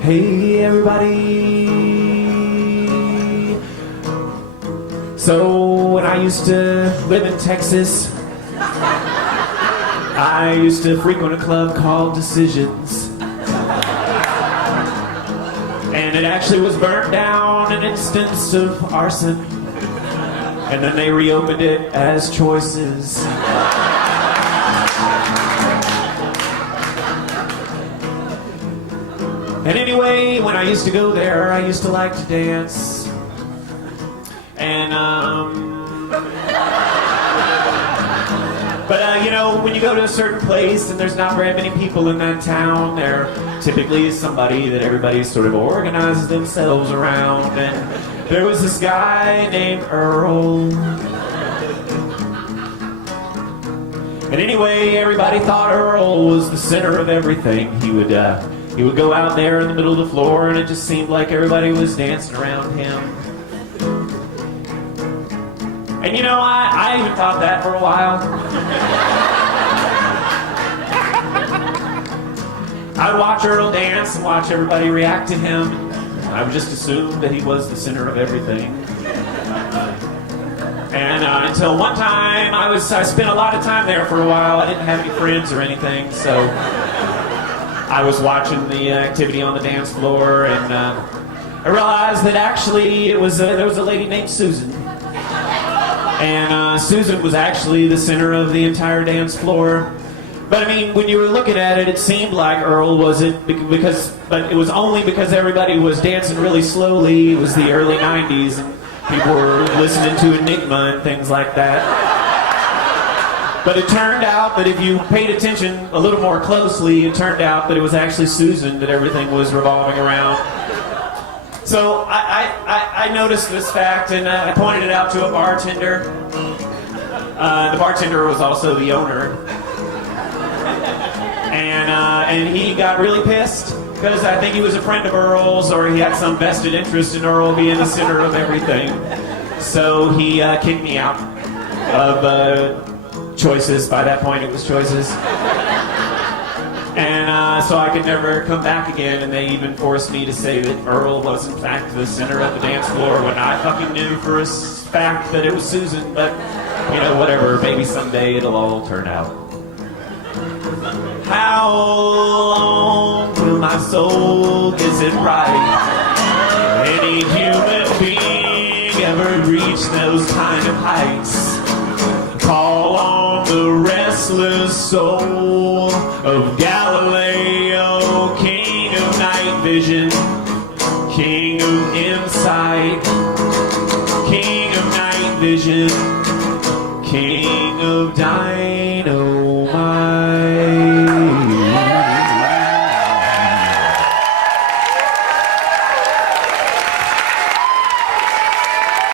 Hey everybody. So when I used to live in Texas, I used to frequent a club called Decisions. And it actually was burnt down, an instance of arson. And then they reopened it as Choices. And anyway, when I used to go there, I used to like to dance. And, but you know, when you go to a certain place and there's not very many people in that town, there typically is somebody that everybody sort of organizes themselves around. And there was this guy named Earl. And anyway, everybody thought Earl was the center of everything. He would go out there in the middle of the floor, and it just seemed like everybody was dancing around him. And you know, I even thought that for a while. I'd watch Earl dance and watch everybody react to him. I would just assume that he was the center of everything. And until one time, I spent a lot of time there for a while. I didn't have any friends or anything, so I was watching the activity on the dance floor, and I realized that actually there was a lady named Susan. And Susan was actually the center of the entire dance floor. But I mean, when you were looking at it, it seemed like Earl wasn't, but it was only because everybody was dancing really slowly. It was the early 90s, and people were listening to Enigma and things like that. But it turned out that if you paid attention a little more closely, it turned out that it was actually Susan that everything was revolving around. So I noticed this fact, and I pointed it out to a bartender. The bartender was also the owner. And he got really pissed, because I think he was a friend of Earl's, or he had some vested interest in Earl being the center of everything. So he kicked me out of Choices. By that point, it was Choices. And so I could never come back again, and they even forced me to say that Earl was in fact the center of the dance floor, when I fucking knew for a fact that it was Susan. But, you know, whatever, maybe someday it'll all turn out. How long till my soul gets it right? Any human being ever reach those kind of heights? Call on the restless soul of Galileo, king of night vision, king of insight, king of night vision, king of Dynamite.